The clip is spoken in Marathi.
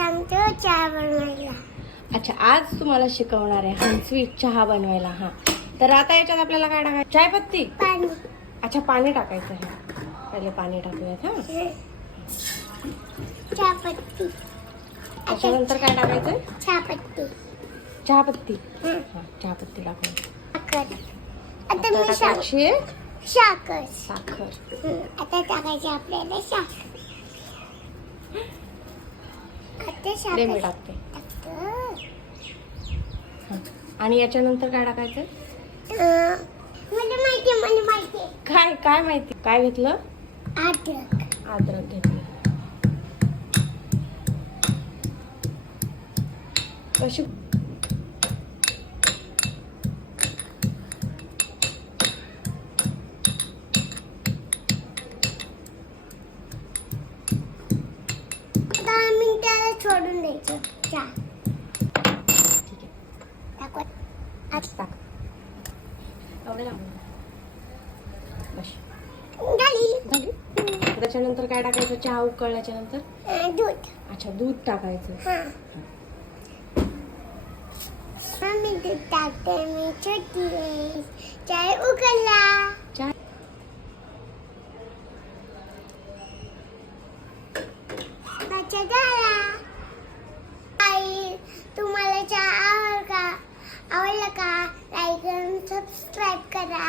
सांगतो चहा बनवायला. अच्छा, आज तुम्हाला शिकवणार आहे हा स्वीट चहा बनवायला. हा, तर आता याच्यात आपल्याला काय टाकायचं? चायपत्ती. पाणी. अच्छा, पाणी टाकायचं आहे. पहिले पाणी टाकूयात. हा, चहापत्ती. त्याच्यानंतर काय टाकायचं? चहापत्ती. चहापत्ती. हा. हा, चहापत्ती टाकून साखर. आता आता मी टाकायची आहे साखर. साखर. आता टाकायची आपल्याला साखर. आता ले मी साखर टाकते. टाकतो. हा. आणि याच्यानंतर काय टाकायचं? मला माहिती. काय काय माहिती? काय घेतलं? अद्रक. अद्रक घेतलं. कशी? मिनिटाला सोडून द्यायचं चहा. ठीक आहे, टाकू. आज टाक. एवढं लावून बस. झाली. त्याच्यानंतर काय टाकायचं? चहा उकळल्याच्या नंतर दूध. अच्छा, दूध टाकायचं. हा. मी दूध टाकते. मी छोटी आहे. चाय उकळला. चहा अच्छा झाला. आई, तुम्हाला चहा आवडला का? लाईक आणि सबस्क्राईब करा.